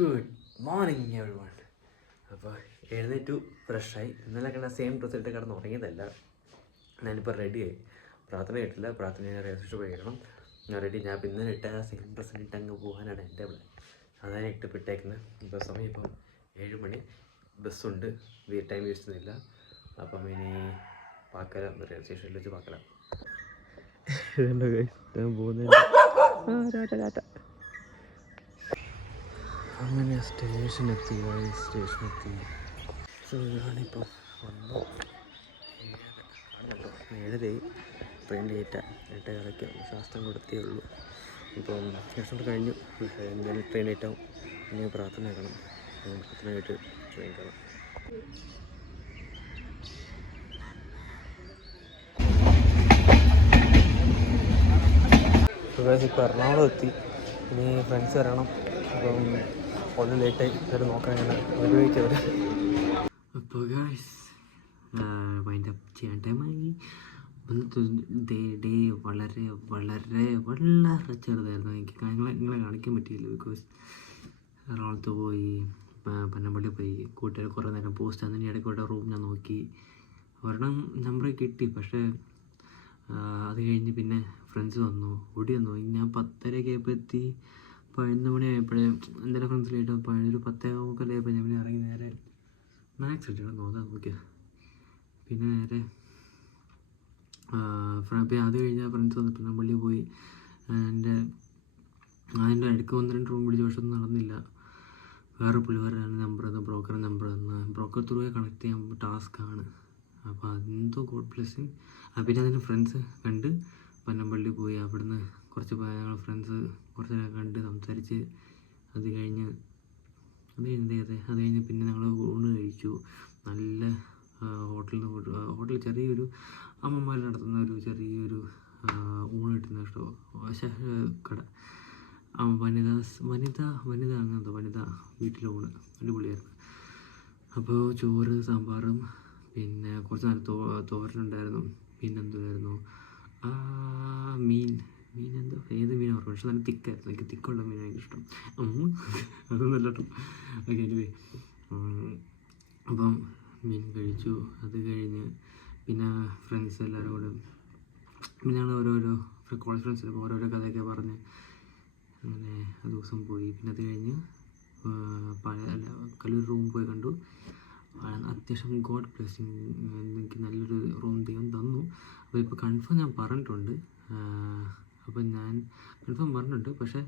Good morning every one. അപ്പോൾ എഴുന്നേറ്റു ഫ്രഷായി. ഇന്നലെ കണ്ട സെയിം ഡ്രസ്സ് ഇട്ട് കിടന്ന് ഉറങ്ങിയതല്ല. ഞാനിപ്പോൾ റെഡിയായി. പ്രാർത്ഥന കേട്ടില്ല. പ്രാർത്ഥന ഞാൻ രജിസ്റ്റർ പോയിക്കണം. ഞാൻ റെഡി. ഞാൻ ഇന്നലെ ഇട്ട സെയിം ഡ്രസ്സ് ഇട്ട് അങ്ങ് പോകാനാണ് എൻ്റെ പ്ലാൻ. അതാണ് ഇട്ട് വിട്ടേക്കുന്നത്. ഇപ്പോൾ സമയം ഇപ്പം 7 മണി. ബസ്സുണ്ട്. ടൈം വേസ്റ്റ് ചെയ്യുന്നില്ല. അപ്പം ഇനി പാക്കലാം, റെയിൽവേ സ്റ്റേഷനിൽ വെച്ച് പാക്കലാം. അങ്ങനെ സ്റ്റേഷനെത്തി. സോ ഞാനിപ്പോൾ വന്നു. 7:00 ട്രെയിൻ ലേറ്റാണ്. 8:30 ശാസ്ത്രം കൊടുത്തേ ഉള്ളൂ. ഇപ്പം ശാസ്ത്രം കഴിഞ്ഞു. എന്തായാലും ട്രെയിൻ ലേറ്റാവും. ഇനി പ്രാർത്ഥന ആക്കണം. പ്രാർത്ഥന ആയിട്ട് ട്രെയിൻ കയറാം. ഇപ്പോൾ എറണാകുളം എത്തി. ഇനി ഫ്രണ്ട്സ് വരണം. അപ്പം ഒന്ന് ലേറ്റായി. ഇതൊരു നോക്കാൻ ഞാൻ ഒരു വഴിക്ക് വരാം. അപ്പോൾ വൈൻഡ് അപ്പ് ചെയ്യാൻ ടൈമായി. ഡേ വളരെ വളരെ വളരെ ചെറുതായിരുന്നു. എനിക്ക് നിങ്ങളെ കാണിക്കാൻ പറ്റിയില്ല. ബിക്കോസ് എറണാകുളത്ത് പോയി, പനമ്പള്ളി പോയി, കൂട്ടുകാർ കുറേ നേരം പോസ്റ്റ് അതിൻ്റെ ഇടയ്ക്കൂടെ റൂം ഞാൻ നോക്കി. ഒരെണ്ണം നമ്പർ കിട്ടി. പക്ഷേ അത് കഴിഞ്ഞ് പിന്നെ ഫ്രണ്ട്സ് വന്നു, ഓടി വന്നു. ഞാൻ 10:30 ആയപ്പോൾ എത്തി. 11 മണി ആയപ്പോഴേ എൻ്റെ ഫ്രണ്ട്സ് ലേറ്റ് ആയപ്പോൾ ഒരു 10:15 ആയപ്പോൾ ഞാൻ പിന്നെ ഇറങ്ങി നേരെ മാക്സ് കിട്ടിയാണ് നോക്കിയത്. പിന്നെ നേരെ അത് കഴിഞ്ഞാൽ ഫ്രണ്ട്സ് വന്ന് പനമ്പള്ളി പോയി. അതിൻ്റെ ഇടയ്ക്ക് 1-2 റൂം പിടിച്ച്. പക്ഷെ ഒന്നും നടന്നില്ല. വേറെ പുള്ളിക്കാരാണ് നമ്പർ തന്നു, ബ്രോക്കർ നമ്പർ തന്നു. ബ്രോക്കർ ത്രൂ കണക്ട് ചെയ്യാൻ ടാസ്ക്കാണ്. അപ്പോൾ അതെന്തോ ഗോഡ് ബ്ലെസ്സിങ്. പിന്നെ അതിൻ്റെ ഫ്രണ്ട്സ് കണ്ട് പനമ്പള്ളി പോയി. അവിടുന്ന് കുറച്ച് ഞങ്ങൾ ഫ്രണ്ട്സ് കുറച്ച് നേരം കണ്ട് സംസാരിച്ച് അത് കഴിഞ്ഞ് പിന്നെ ഞങ്ങൾ ഊണ് കഴിച്ചു. നല്ല ഹോട്ടലിൽ ചെറിയൊരു അമ്മമാർ നടത്തുന്ന ഒരു ചെറിയൊരു ഊണ് കിട്ടുന്ന കട. വനിത അങ്ങനത്തെ വനിത വീട്ടിലൂണ് അടിപൊളിയായിരുന്നു. അപ്പോൾ ചോറ്, സാമ്പാറും, പിന്നെ കുറച്ച് നേരം തോരനുണ്ടായിരുന്നു. പിന്നെന്തുമായിരുന്നു, മീൻ എന്തോ ഏത് മീൻ ഓർമ്മ. പക്ഷെ നല്ല തിക്കായിരുന്നു. എനിക്ക് തിക്കുള്ള മീൻ ഭയങ്കര ഇഷ്ടം. അതൊന്നും അല്ല കേട്ടോ. ഓക്കെ, എനിവേ അപ്പം മീൻ കഴിച്ചു. അത് കഴിഞ്ഞ് പിന്നെ ഫ്രണ്ട്സ് എല്ലാവരും കൂടെ പിന്നെ ഞങ്ങൾ ഓരോരോ കോളേജ് ഫ്രണ്ട്സിന് ഓരോരോ കഥയൊക്കെ പറഞ്ഞ് അങ്ങനെ ആ ദിവസം പോയി. പിന്നെ അത് കഴിഞ്ഞ് കല്ലൂർ റൂം പോയി കണ്ടു. അത്യാവശ്യം ഗോഡ് ബ്ലെസ്സിങ്. എനിക്ക് നല്ലൊരു റൂം ദൈവം തന്നു. അപ്പോൾ ഇപ്പോൾ കൺഫേം ഞാൻ പറഞ്ഞിട്ടുണ്ട്. പക്ഷേ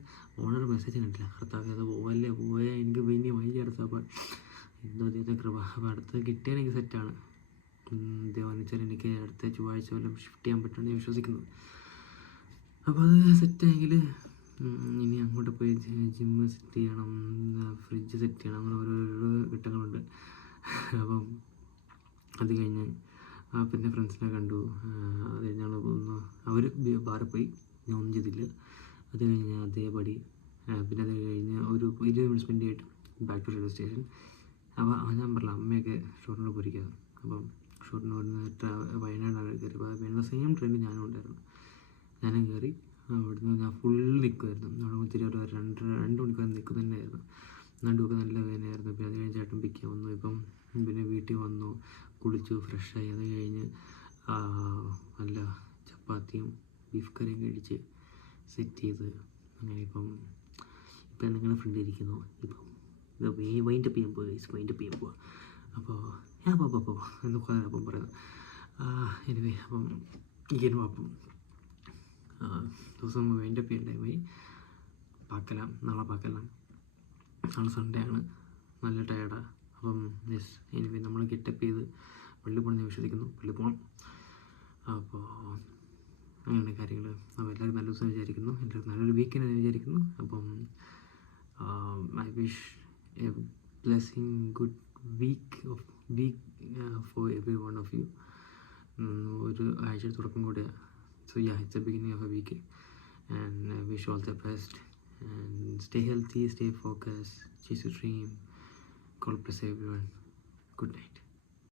ഓണർ മെസ്സേജ് കണ്ടില്ല. കർത്താവേ, അത് പോയാൽ എനിക്ക് പിന്നെ വൈകി അടുത്ത. അപ്പോൾ എന്തോ ദൈവത്തെ കൃപ. അപ്പോൾ അടുത്ത് കിട്ടിയാൽ എനിക്ക് സെറ്റാണ്. ദൈവം വെച്ചാൽ എനിക്ക് അടുത്ത ചൊവ്വാഴ്ച വല്ലതും ഷിഫ്റ്റ് ചെയ്യാൻ പറ്റുമെന്ന് ഞാൻ വിശ്വസിക്കുന്നു. അപ്പോൾ അത് സെറ്റായെങ്കിൽ ഇനി അങ്ങോട്ട് പോയി ജിമ്മ് സെറ്റ് ചെയ്യണം, ഫ്രിഡ്ജ് സെറ്റ് ചെയ്യണം, അങ്ങനെ ഓരോരോ ഘട്ടങ്ങളുണ്ട്. അപ്പം അത് കഴിഞ്ഞ് പിന്നെ ഫ്രണ്ട്സിനെ കണ്ടു. അത് കഴിഞ്ഞ് അവർ ബാറിൽ പോയി. ഞാൻ ഒന്നും ചെയ്തില്ല. അത് കഴിഞ്ഞ് അതേപടി പിന്നെ അത് കഴിഞ്ഞ് ഒരു 20 മിനിറ്റ് സ്പെൻഡ് ചെയ്തിട്ട് ബാക്ക് ടു റെയിൽവേ സ്റ്റേഷൻ. അപ്പോൾ ഞാൻ പറഞ്ഞില്ല, അമ്മയൊക്കെ ഷൊർണൂർ പോയിരിക്കുന്നു. അപ്പം ഷൊർണൂരിൽ നിന്ന് വയനാടാണ് കയറി. വയനാട് സെയിം ട്രെയിനിൽ ഞാനും ഉണ്ടായിരുന്നു. ഞാനും കയറി. അവിടുന്ന് ഞാൻ ഫുൾ നിൽക്കുമായിരുന്നു. അവിടെ തിരികെ 2 മണിക്കൂർ നിൽക്കുക തന്നെയായിരുന്നു. നടുവൊക്കെ നല്ല വേദനയായിരുന്നു. പിന്നെ അത് കഴിഞ്ഞ് ചേട്ടൻ പിക്കാൻ വന്നു. ഇപ്പം പിന്നെ വീട്ടിൽ വന്നു, കുളിച്ചു, ഫ്രഷായി. അത് കഴിഞ്ഞ് നല്ല ചപ്പാത്തിയും ബീഫ് കറിയും കഴിച്ച് സെറ്റ് ചെയ്ത് അങ്ങനെ ഇപ്പം നിങ്ങളുടെ ഫ്രണ്ട് ഇരിക്കുന്നു. ഇപ്പം വൈൻഡപ്പ് ചെയ്യാൻ പോവുക. അപ്പോൾ ഞാൻ എന്നൊക്കെ അപ്പം പറയുന്നത്. എനിവേ അപ്പം ഇങ്ങനെ അപ്പം ദിവസം വൈൻഡപ്പ് ചെയ്യാൻ ടൈമായി. നാളെ പാക്കലാം. നാളെ സൺഡേ ആണ്. നല്ല ടയർഡാണ്. അപ്പം എനിവേ നമ്മൾ ഗെറ്റപ്പ് ചെയ്ത് പള്ളി പോകണം ഞാൻ വിശ്വസിക്കുന്നു. പള്ളി പോകണം. അപ്പോൾ അങ്ങനെയാണ് കാര്യങ്ങൾ. അപ്പോൾ എല്ലാവരും നല്ല ദിവസം വിചാരിക്കുന്നു. എല്ലാവർക്കും നല്ലൊരു വീക്കെൻഡ് ഞാൻ വിചാരിക്കുന്നു. അപ്പം I wish a blessing good week for every one of you. ഒരു ആഴ്ച തുടക്കം കൂടിയാണ്. So yeah, it's the beginning of a week, and I wish you all the best, and stay healthy, stay focused, chase your dream. God bless everyone. Good night.